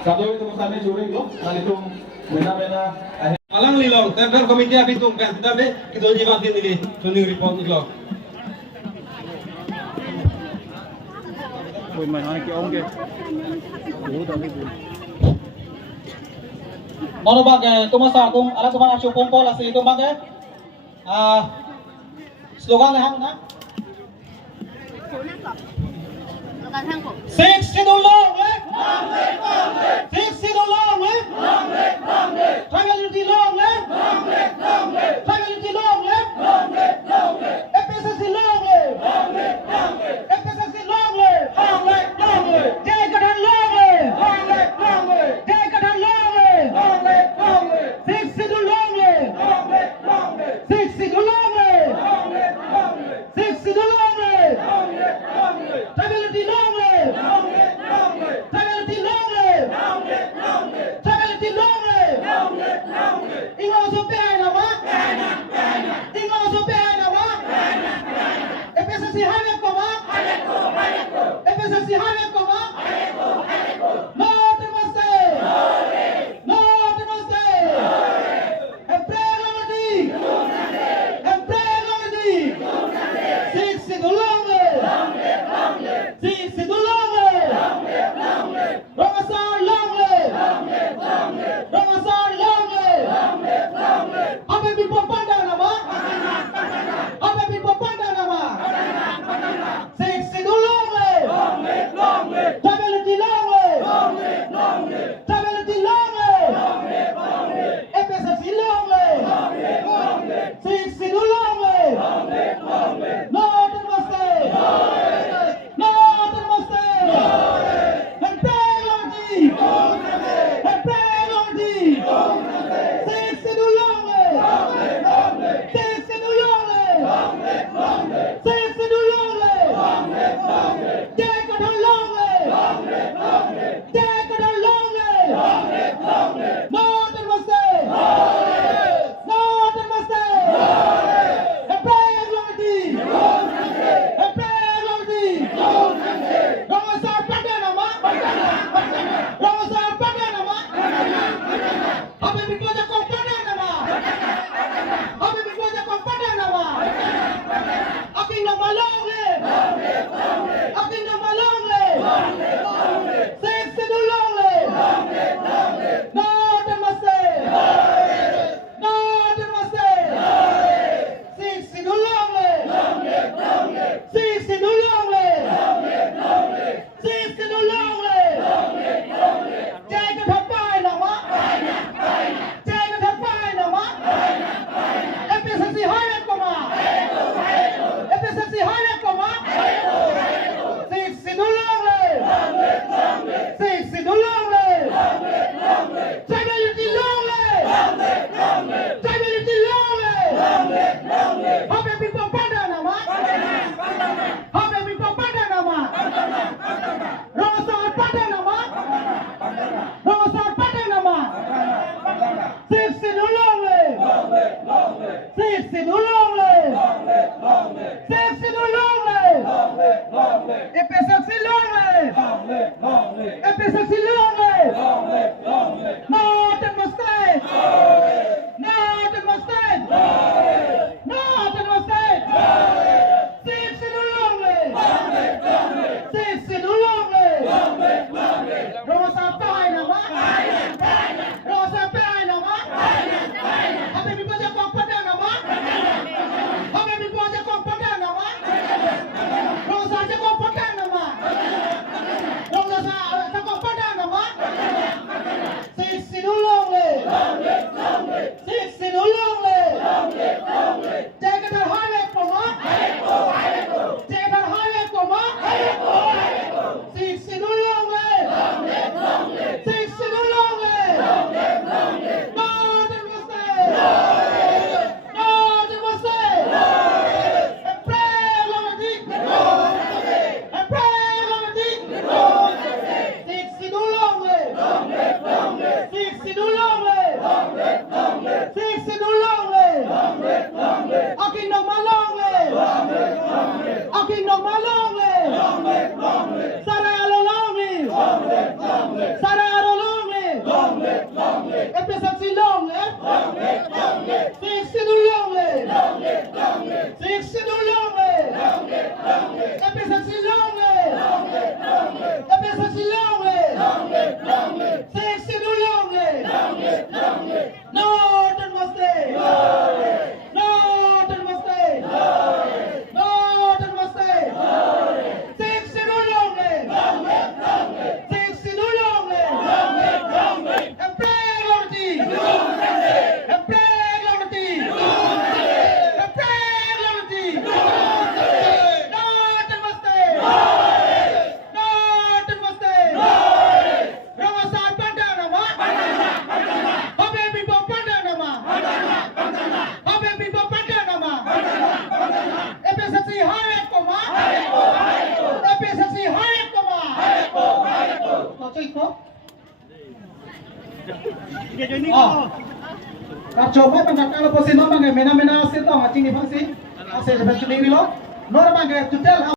Satu itu misalnya juri lo, nanti tuh benda-benda. Alang lilong, temper komite abitung kan, tapi kita jiwa ini tuning report itu. Ôi mày nói cái ông kia. Ủa tao biết. Ano ba kay tumasa kung alam ko ba ang pumpo la si tumang kay slogan lang na six sinulong le six sinulong le tribality long le tribality long le FSC long le FSC long le jay kadhan long le jay kadhan long le six sinulong le six sinulong le six sinulong le tribality long le tribality long le tribality long le ingo so pe na ba ingo so pe na ba FSC hane ko ba FSC hane ko ba no namaste no namaste emprelomadi six sinulong le six sinulong le Ramasar long le Ramasar long le Abe bin popanda nama Abe bin popanda nama six sinulong le Tabelati long le Tabelati long le FSC long le six sinulong le no namaste no namaste Empelomadi Empelomadi six sinulong le six sinulong le six sinulong le jay kadhan long le jay kadhan long le no namaste no namaste Empelomadi Empelomadi Ramasar pada nama Ramasar pada nama Abe bikoja kau pada nama Abe bikoja kau pada nama Aking nama long le Aking nama long le six sinulong le no namaste no namaste six sinulong le six sinulong le six sinulong le jay kadhan pai nama jay kadhan pai nama FSC hane ko ma FSC hane ko ma six sinulong le six sinulong le tribality long le tribality long le Abe bin popanda nama Abe bin popanda nama Ramasar pada nama Ramasar pada nama six sinulong le six sinulong le six sinulong le FSC long le FSC long le no namaste no namaste no namaste six sinulong le six sinulong le Ramasar pai nama Ramasar pai nama Abe bikoja kau pada nama Abe bikoja kau pada nama Ramasar kau pada nama Ramasar kau pada nama Epe saksi long le. Siksi du long le. Siksi du long le. Epe saksi long le. Epe saksi long le. Siksi du long le. Northern must stay. Northern must stay. Northern must stay. Siksi du long le. Siksi du long le. Emplek lorti. Emplek lorti. Emplek lorti. Northern must stay. Northern must stay. Ramasat pandang nama. Habis people pandang nama. Habis people pandang nama. Epe saksi hayat koma. Epe saksi hayat koma. Kau cakap kau? Karjo mai pandang kalau posisi nama mena asil tau macam ni fungsi. Asil lepas tu ni lo. Normal ke tutel.